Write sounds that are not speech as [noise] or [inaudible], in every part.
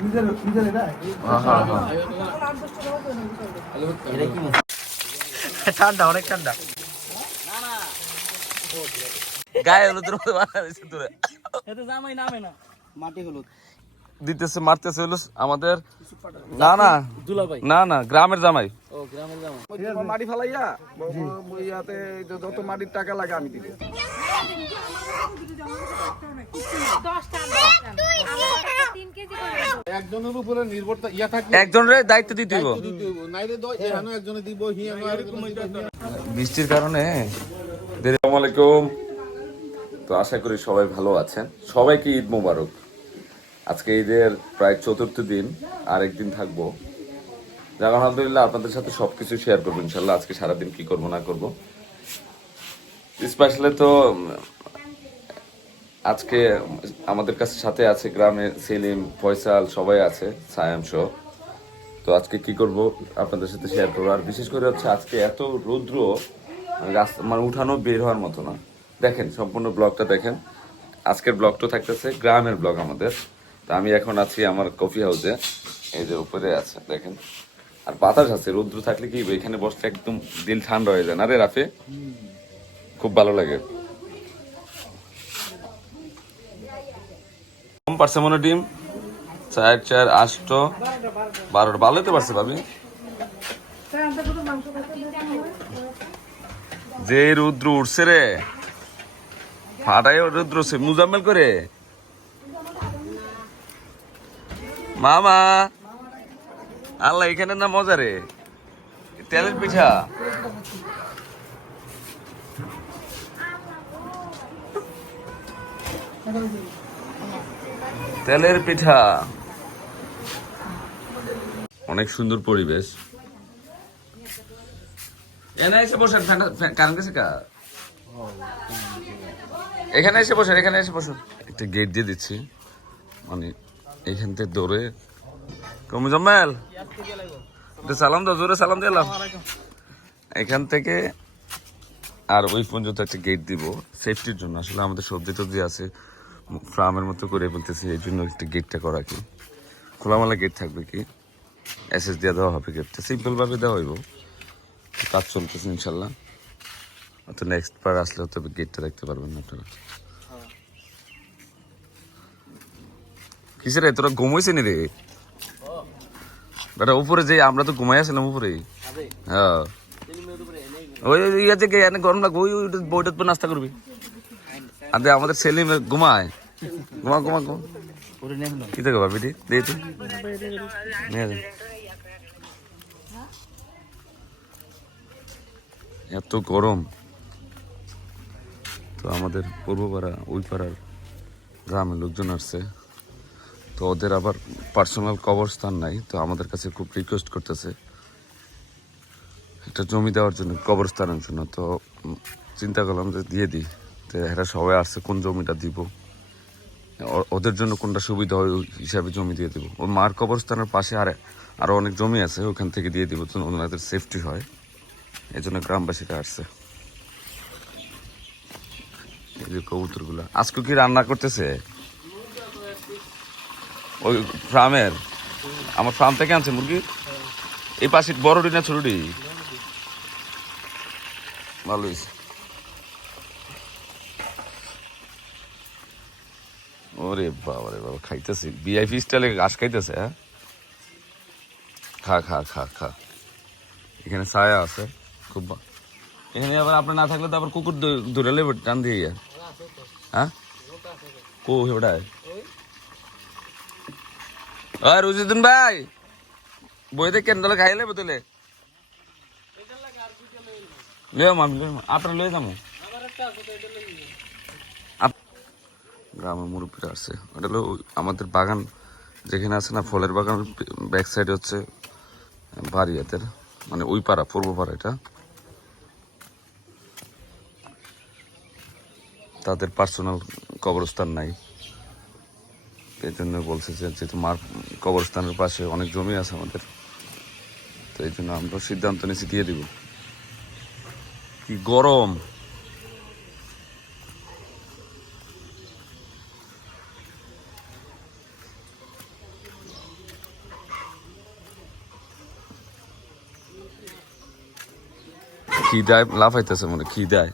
নিজের নিজের এটা? ঠান্ডা অনেক ঠান্ডা। গায়ে হলুদ রোদ বানাইছে তোরে। এতে জামাই নামে না মাটি হলুদ। দিতেছে মারতেছে হলো আমাদের না না। না না গ্রামের জামাই। ও গ্রামের জামাই। মাটি ফালাইয়া ইয়াতে যত মাটির টাকা লাগে আমি। একজনের উপরে নির্ভরতা ইয়া থাকবে একজনের দায়িত্ব দিতে হইব। দিতে হইব। এখানে একজনে দিব বৃষ্টির কারণে আসসালামু আলাইকুম। তো আশা করি সবাই ভালো আছেন। সবাইকে ঈদ মোবারক। আজকে ঈদের প্রায় চতুর্থ দিন আর একদিন থাকব। যাক, আলহামদুলিল্লাহ আপনাদের সাথে সবকিছু শেয়ার করব, ইনশাল্লাহ আজকে সারাদিন কি করব, না করব। স্পেশালি তো আজকে আমাদের কাছে সাথে আছে গ্রামে সেলিম, ফয়সাল, সবাই আছে, সায়াম সহ। তো আজকে কি করব, আপনাদের সাথে শেয়ার করব। আর বিশেষ করে হচ্ছে আজকে এত রৌদ্র, রাস্তা মানে উঠানো বের হওয়ার মতো না। দেখেন, সম্পূর্ণ ব্লগটা দেখেন। আজকের ব্লগটা থাকতেছে গ্রামের ব্লগ আমাদের। তো আমি এখন আছি আমার কফি হাউসে এই যে উপরে আছে, দেখেন। আর বাতাস আছে, রৌদ্র থাকলে কি এখানে বসলে একদম দিল ঠান্ডা হয়ে যায়। না রে রাফে? খুব ভালো লাগে। কম পারছে মনে ডিম? চার চার, আষ্ট, বারোটা। ভালো হতে পারছে ভাবি। যে রুদ্র উঠছে রে ফাটাই রুদ্র উঠছে। মুজাম্মেল করে মামা। আল্লাহ এখানে না মজা রে। তেলের পিঠা। তেলের পিঠা। অনেক সুন্দর পরিবেশ। এখানে এসে বসেন। কা? এখানে এসে বসেন, এখানে এসে বসুন। একটা গেট দিয়ে দিচ্ছি। মানে এখান থেকে দৌড়ে। কমি জম্মেল সালাম দাও, জোরে সালাম দিলাম এখান থেকে আর ওই পর্যন্ত একটা গেট দিব। সেফটির জন্য। আসলে আমাদের সবজি টবজি আছে। ফার্মের মতো করে বলতেছি, এই জন্য একটা গেটটা করা কি। খোলামেলা গেট থাকবে কি। এসএস দিয়ে দেওয়া হবে গেটটা সিম্পলভাবে দেওয়া হইব। কাজ চলতেছে ইনশাল্লাহ। অত নেক্সট বার আসলে হয়তো গেটটা দেখতে পারবেন আপনারা। কিসের রে তোরা ঘুমাইছে নি রে বেটা উপরে যে আমরা তো ঘুমাই আসলাম উপরে হ্যাঁ। ওই ওই ইয়ে থেকে এনে গরম লাগবে ওই বইটার পর নাস্তা করবি। আর আমাদের সেলিম ঘুমায়। ঘুমা ঘুমা ঘুমা। কি দে তুই এত গরম। তো আমাদের পূর্বপাড়া ওই পাড়ার গ্রামের লোকজন আসছে। তো ওদের আবার পার্সোনাল কবরস্থান নাই, তো আমাদের কাছে খুব রিকোয়েস্ট করতেছে। একটা জমি দেওয়ার জন্য, কবরস্থানের জন্য। তো চিন্তা করলাম যে দিয়ে দিই। তো এরা সবাই আসছে, কোন জমিটা দিব? ওদের জন্য কোনটা সুবিধা হয়, ওই হিসাবে জমি দিয়ে দেবো। ওর মার কবরস্থানের পাশে আর আরও অনেক জমি আছে, ওখান থেকে দিয়ে দিব, তো ওনাদের সেফটি হয়। এই জন্য গ্রামবাসীরা আসছে। এই যে কবুতরগুলো। আজকে কি রান্না করতেছে? ওই ফার্মের আমার ফার্ম থেকে আনছে মুরগি। এই পাশে বড়ডি না ছোটডি ভালো হয়েছে। ওরে বাবা রে বাবা খাইতেছি বিআইপি স্টাইলে ঘাস খাইতেছে হ্যাঁ? খা খা খা খা। এখানে ছায়া আছে, খুব এখানে আবার আপনার না থাকলে তো আবার কুকুর ধরে লেবে, টান দিয়ে। হ্যাঁ? কো আর রুজিদুন ভাই, বইতে কেন্দ্রে খাইলে বোতলে আপনার লয়ে যাব। গ্রামের মুরব্বীরা আছে। ওটা হলো আমাদের বাগান, যেখানে আছে না, ফলের বাগান, ব্যাক সাইডে হচ্ছে বাড়ি এদের মানে ওই পাড়া, পূর্ব পাড়া এটা। তাদের পার্সোনাল কবরস্থান নাই। এই জন্য বলছে যে, যেহেতু মার কবরস্থানের পাশে অনেক জমি আছে আমাদের, তো এই জন্য আমরা সিদ্ধান্ত নিয়েছি দিয়ে দিব। কি গরম! খিদায় লাফাইতেছে মানে খিদায়।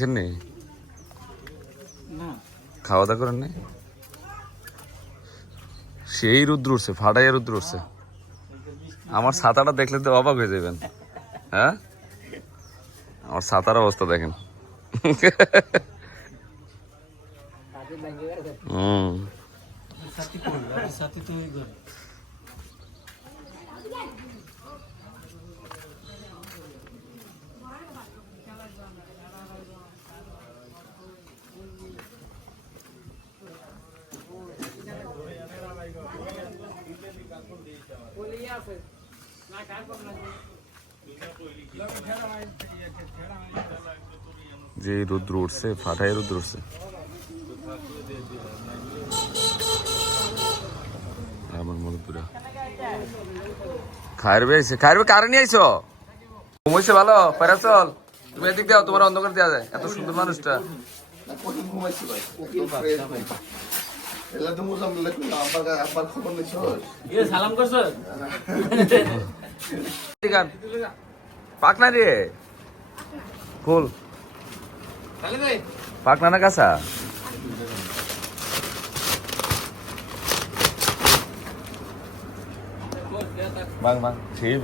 খাইছেন না? খাওয়া দাওয়া করেন নাই সেই রুদ্র উঠছে ফাটাইয়া রুদ্র উঠছে। আমার ছাতাটা দেখলে তো অবাক হয়ে যাবেন। হ্যাঁ? আমার ছাতার অবস্থা দেখেন। হুম সাথী কই সাথী তো ওই ঘরে যে রুদ্র উঠছে ফাটাই রুদ্র উঠছে। আমার মরুদুরা খায়ের বে আইছে। খায়ের কারে নিয়ে আইছো? ঘুমাইছে ভালো? পেরা চল। তুমি এদিক দাও তোমার অন্ধকার দেওয়া যায়। এত সুন্দর মানুষটা। সালাম করছ? [laughs] গান। পাক না রে ফুল। পাক না না কাঁচা? বাং বাং ঠিক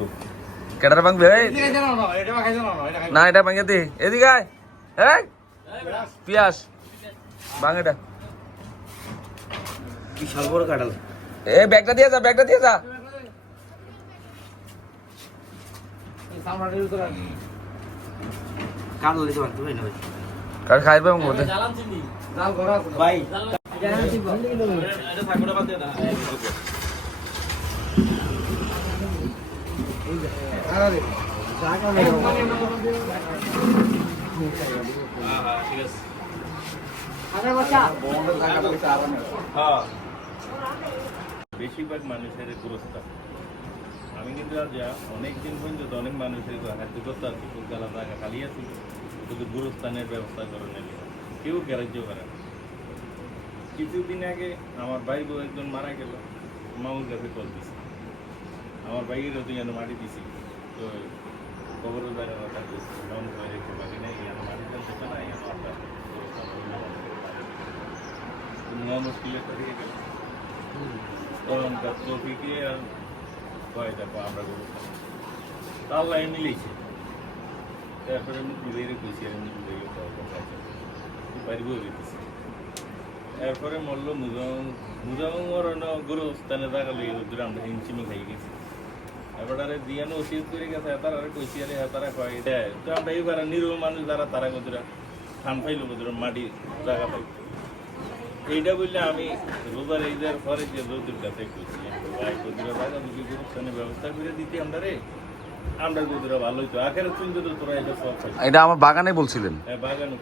কেডার বাং বে না এটা ভাঙে দি। এদিকে আয়। এই? পিয়াস। বাং এটা। বিশাল বড় কাটাল এ ব্যাগটা দিয়ে যা ব্যাগটা দিয়ে যা কাটাল দিতে পারতো ভাই না ভাই কার খাইবে মধ্যে ভাই। বেশিরভাগ মানুষের গুরুস্থান আমি কিন্তু আজ অনেক দিন পর্যন্ত অনেক মানুষের হাতে করতে আর কি কলকাতা জায়গা খালি আছে। শুধু গুরুস্থানের ব্যবস্থা করে নেবে। কেউ গ্যারাজ্য করে না। কিছুদিন আগে আমার ভাই বউ একজন মারা গেল। মামুর কাছে কল দিছে। আমার ভাইয়েরও তুই যেন মাটি দিছি। তো খবরের জায়গা কথা দিয়েছি ভাই রেখে মাটি নেই যেন মাটি দিতে না যেন আপনার থেকে। গেল। তখন তার তৌফিকে আর এরপরে মরলো মুজাম মুজাম মরণ গুরুস্থানে দেখাল এই রোদ্রে আমরা হিমচিমি খাই গেছি। এবার আরে দিয়ানো ওষুধ করে গেছে, তার আরে কইছি, আরে তারা কয় দেয় তো আমরা এইবার নিরীহ মানুষ যারা, তারা কদুরা খান পাইলো কদুরা মাটি জায়গা পাই এইটা বললে আমি রোজার ঈদের পরে যে রোদের কাছে কইছি ভাই কদুরা জায়গা যদি গুরুস্থানে ব্যবস্থা করে দিতে আমরা রে আমরা কদুরা ভালো হইতো আখের চুন তো তোরা এটা সব খাই এটা আমার বাগানে বলছিলেন। হ্যাঁ বাগানে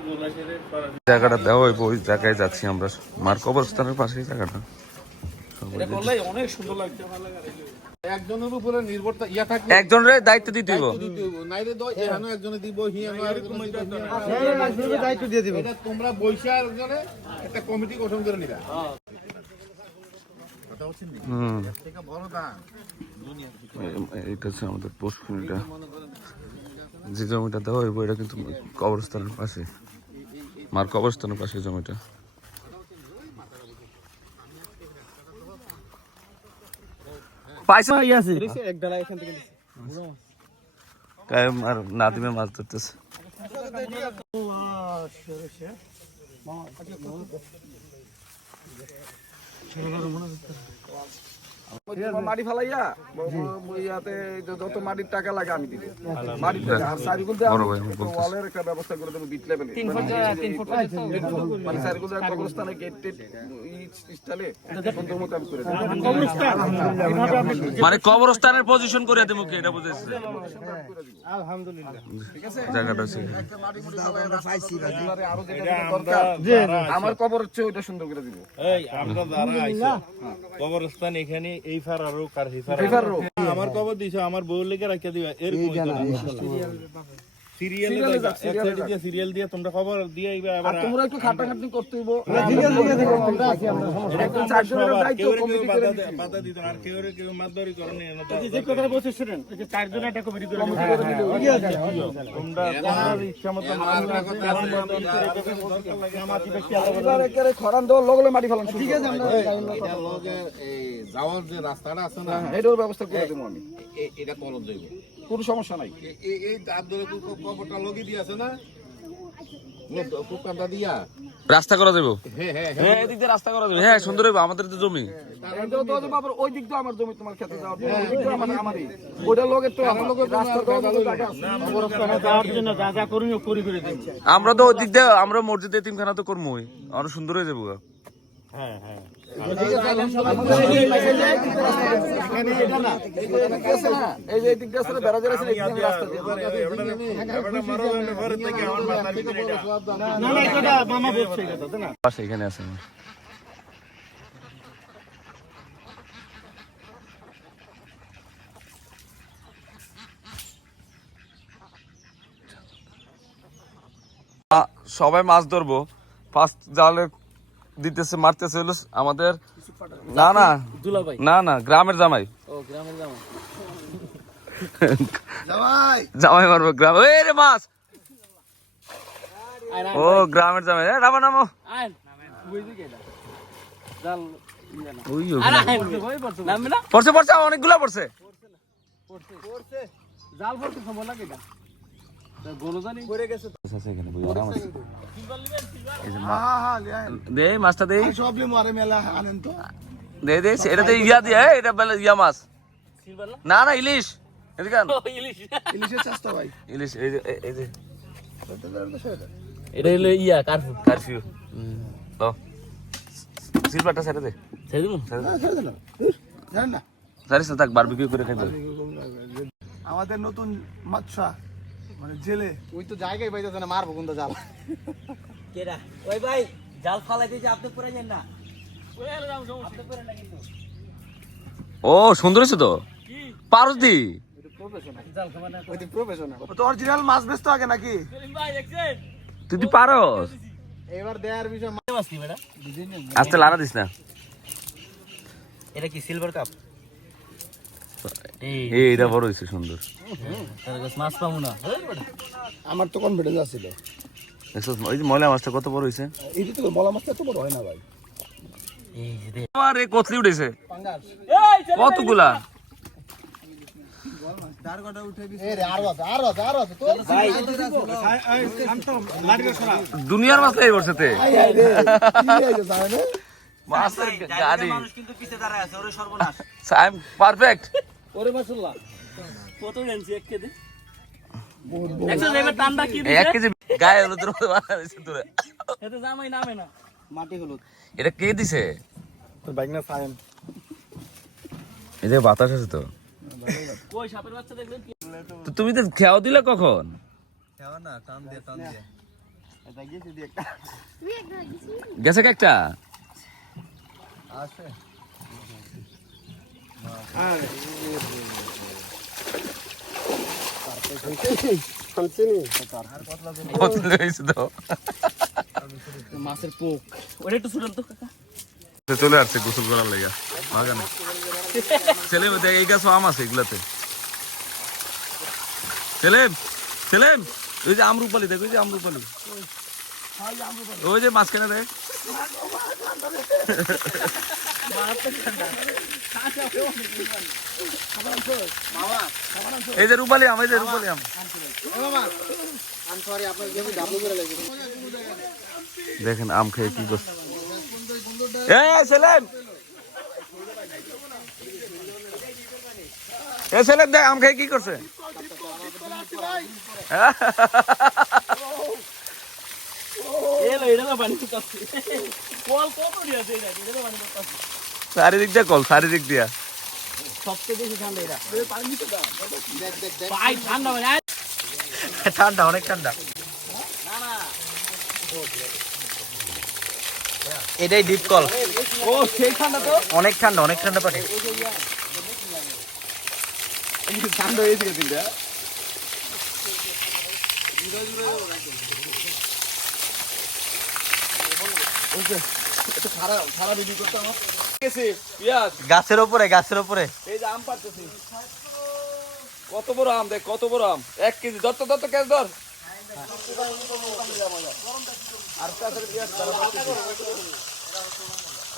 সরাসরি জায়গাটা দেওয়া হইব ওই জায়গায় যাচ্ছি আমরা। মার কবরস্থানের পাশেই জায়গাটা। অনেক সুন্দর লাগছে। একজনের উপরে নির্ভরটা ইয়া একজনের দায়িত্ব দিতে হইব। তো এখানে একজনে দিব হিয়ানো আরেকজনে দায়িত্ব দিয়ে দিবে। এটা তোমরা বৈশা একজনে একটা কমিটি গঠন করে নিলা কথা হচ্ছে নি? হুম এটা হচ্ছে আমাদের পুষ্করিটা যে জমিটা দেওয়া হইব, এটা কিন্তু কবরস্থানের পাশে। মার কবরস্থানের পাশে জমিটা। পাইছে ইয়ে আছে? আর নাদিমে মাছ ধরতেছে। ਸ਼ੁਰੂ ਕਰੋ ਮਨਾ মাটি ফালাইয়া ইয়াতে যত মাটির টাকা লাগে আমি দিব। মাটির টাকা। আর সারিগুল দিয়ে বড় ভাই, আমি বলতেছি। ওয়ালের একটা ব্যবস্থা করে দেবো বিট লেভেলে মানে সারিগুল দিয়ে কবরস্থানে গেট টেট স্টাইলে সুন্দর মতো আমি করে মানে কবরস্থানের পজিশন করে দেবো কি এটা বুঝেছি জায়গাটা আছে আরও যেটা আমার কবর হচ্ছে ওইটা সুন্দর করে দিব। এই আমরা যারা আইছে কবরস্থান এখানে এই ফার আরও কার ফার ফিফার আমার কবর দিছো আমার বউ লেগে রাখিয়া দিবা এরকম সিরিয়ালে দিয়ে তোমরা খবর দিয়ে আবার তোমরা একটু খাটাখাটনি করতে বাধা দিত আর কেউ কেউ করনি যে কথা চারজন কমিটি করে হয়ে যাবে। তোমরা ইচ্ছা মতো খরান দেওয়ার লগে লগে মাটি ফেলান ঠিক আছে এটা যাওয়ার যে রাস্তাটা আছে না এটার ব্যবস্থা করে দেবো আমি। এটা যাইব কোনো সমস্যা নাই। এ- এ- এই কবরটা লগি দিয়ে না? রাস্তা করা যাব হ্যাঁ হ্যাঁ হ্যাঁ এদিক দিয়ে রাস্তা করা যাবে হ্যাঁ সুন্দর হইবো আমাদের তো জমি। ওই দিক দিয়ে আমার জমি তোমার খেতে দিয়ে আমার আমারই। তো আমার রাস্তা দেওয়ার মতো জায়গা আছে। কবরস্থানে যাওয়ার জন্য যা যা করণীয় করি করে দিন আমরা তো ওই দিক দিয়ে আমরা মসজিদে তিনখানা তো করবোই আরও সুন্দর হয়ে যাব এদিক দিয়ে এখানে আছে সবাই মাছ ধরবো। ফার্স্ট জালে দিতেছে মারতেছে হলো আমাদের না না। না না গ্রামের জামাই। জামাই। জামাই! মারবো গ্রাম এই রে মাছ! ও গ্রামের জামাই। এ, নামো নামো। পড়ছে পড়ছে। অনেকগুলা পড়ছে। জাল ভরতে সম্ভব লাগে দে মাছটা দে। সব লিমু আরে তো। দে দে এটাতে ইয়া দিয়ে এটা বেলা ইয়া মাছ। না? না ইলিশ। এদিকে আন। ইলিশের চেষ্টা ভাই। ইলিশ এই যে এই- এই যে। এটা হলো ইয়া কার্ফু। কারফিউ। তো সিলভারটা ছেড়ে দে। ছেড়ে দিমু ছেড়ে দিলাম। জানেন না? সারিস না থাক বারবিকিউ করে খাইবে আমাদের নতুন মাছরা মানে জেলে। ওই তো জায়গায় পাইতেছে না মারবো কোনটা জাল। কেডা? ওই ভাই জাল ফালাই দিয়েছে আপনি পরে যান না। ও সুন্দর হয়েছে তো? পারস দি ওই তো প্রফেশনাল ও তো অরিজিনাল মাছ বেচতে আগে নাকি? তুই পারস? এবার দেয়ার বিষয় মাছ আস্তে লারা দিস না। এটা কি সিলভার কাপ এই এই বড় হয়েছে সুন্দর। মাছ পাবো না। আমার তো কনফিডেন্স আছিল। ওই যে ময়লা মাছটা কত বড় হয়েছে? এই তো বলা মাছটা তো বড় হয় না ভাই। এই যে দে। আমার এই কতলি উঠেছে? কতগুলা? দুনিয়ার মাছ এই বর্ষাতে। মাছের গাড়ি কিন্তু পিছে দাঁড়ায় আছে ওরে সর্বনাশ আই এম পারফেক্ট। ওরে মাসুল্লাহ কত জানছি? এক কেজি? একশো লেবার টান্ডা কি এক কেজি গায়ে হলুদের মধ্যে বানা তোরে এতে জামাই নামে না। মাটি হলুদ। এটা কে দিছে? তোর বাইক না সায়েন। এই যে বাতাস আছে তো। কই সাপের বাচ্চা দেখলেন তো তুমি তো খেয়াও দিলে কখন? এটা গেছে দিয়ে একটা। গেছে কে একটা? তো মাছের পোক ওটা একটু ছুটান তো কাকা তো চলে আসছে গোসল করার লাইয়া বাগানে ছেলে দেখ এই গাছ আম আছে এগুলাতে ছেলে ছেলে ওই যে আমরুপালি দেখ ওই যে আমরুপালি ওই যে মাঝখানে দেখ এই যে রূপালি আম, এই যে রূপালি আম। দেখেন আম খেয়ে কি করছে। এ দেখ, আম খাই কি করছে। চারিদিক দিয়া কল চারিদিক দিয়া সবচেয়ে বেশি ঠান্ডা এটা ভাই ঠান্ডা মানে ঠান্ডা অনেক ঠান্ডা। এটাই ডিপ কল ও সেই ঠান্ডা তো। অনেক ঠান্ডা অনেক ঠান্ডা পানি ঠান্ডা হয়েছে তিনটা গাছের উপরে গাছের উপরে এই যে আম পারতেছি কত বড় আম দেখ কত বড় আম। এক কেজি। ধর তো ধর তো ক্যাশ ধর।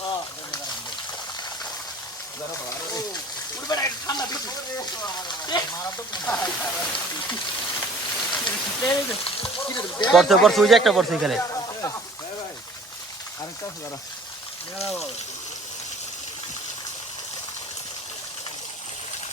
আর। পড়ছে পড়ছে ওই যে একটা পড়ছে এখানে।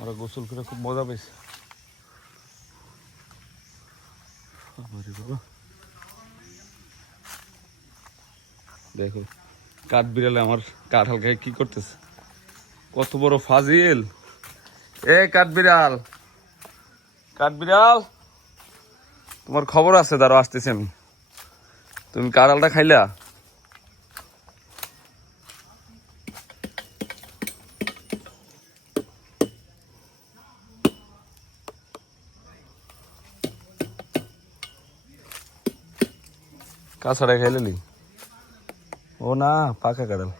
ওরা গোসল করে খুব মজা পেয়েছে দেখো কাঠ বিড়ালে আমার কাঁঠাল খায় কি করতেছে? কত বড় ফাজিল। এ কাঠ বিড়াল কাঠ বিড়াল তোমার খবর আছে দাঁড়ো আসতেছি আমি। তুমি কাঁঠালটা খাইলা? কাঁচাটা খাইলি ও না পাকা কাঁঠাল।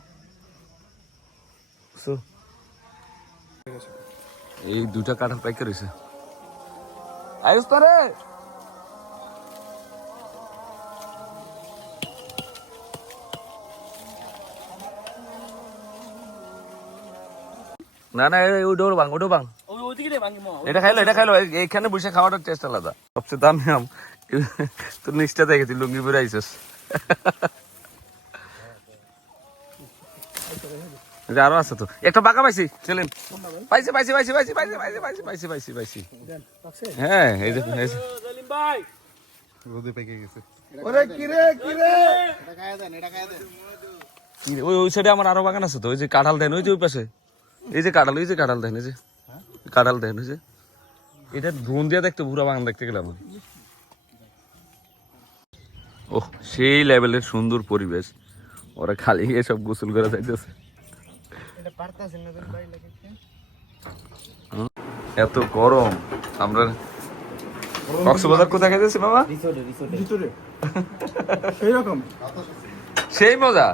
এই দুটা কাঁঠাল পাইকে রয়েছে আয়ুস রে না না ওই ডোর ভাঙ ওটা ভাঙ। এটা খাইলো এটা খাইলো এইখানে বসে খাওয়াটার টেস্ট আলাদা। সবচেয়ে দামি আম। তোর নিচটা দেখেছি লুঙ্গি পরে আইসস আরও আছে তো। একটা বাঁকা পাইছি চলেন। পাইছি পাইছি পাইছি পাইছি পাইছি পাইছি পাইছি পাইছি পাইছি পাইছি। হ্যাঁ এই যে এই যে। ওরে কিরে কিরে কি রে, ওই ওই সাইডে আমার আরও বাগান আছে তো ওই যে কাঁঠাল দেন ওই যে ওই পাশে। এই যে কাঁঠাল ওই যে কাঁঠাল দেন এই যে। কাঁঠাল দেন ওই যে। এটা ড্রোন দিয়ে দেখতে পুরো বাগান দেখতে গেলাম ও সেই লেভেলের সুন্দর পরিবেশ। ওরা খালি গিয়ে সব গোসল করে যাইতেছে। এত গরম আমরা কক্সবাজার কোথায় খাইতেছি বাবা ভিতরে। এইরকম সেই মজা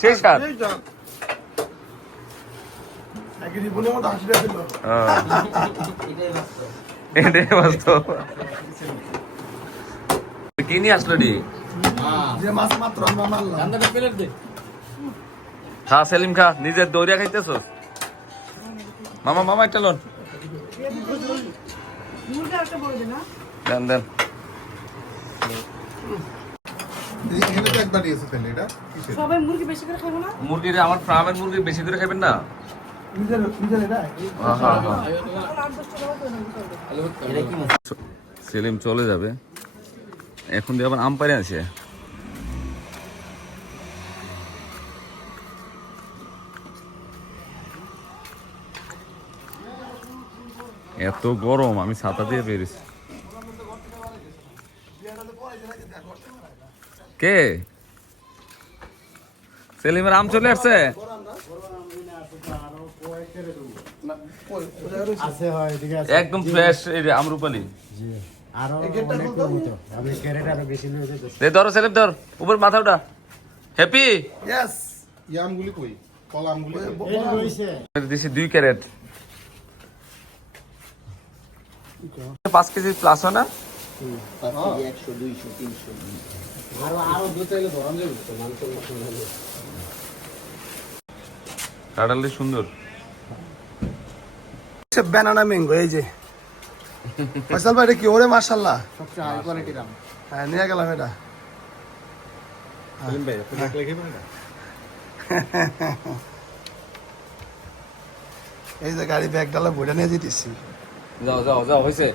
সেই স্বাদ। হ্যাঁ। এটাই বাস্তব। কি নিয়ে আসলো ডি খা সেলিম খা নিজের দৌড়িয়া খাইতেছস? মামা মামা একটা লোন। দেন মুরগি বেশি করে খাবেন না? সেলিম চলে যাবে। এখন দিয়ে আবার আম পারে আছে। এত গরম আমি ছাতা দিয়ে বেরিয়েছি কে? সেলিমের আম চলে আসছে? একদম ফ্রেশ এই আমরুপালি ধরো সেলিম ধর। উপর মাথা ওটা হ্যাপি ইয়েস ইয়ামগুলি কই? কলামগুলি দিছি দুই ক্যারেট। পাঁচ কেজি প্লাস হয় না? কাঁঠালটি সুন্দর। ব্যানানা ম্যাঙ্গো এই যে। ফয়সাল ভাই এটা কি? ওরে মার্শাল্লাহ সবচেয়ে হাই কোয়ালিটির আম হ্যাঁ নিয়ে গেলাম এটা। এই যে গাড়ি ব্যাগ ডালা বইটা নিয়ে যেতেছি। যাও যাও যাও হয়েছে।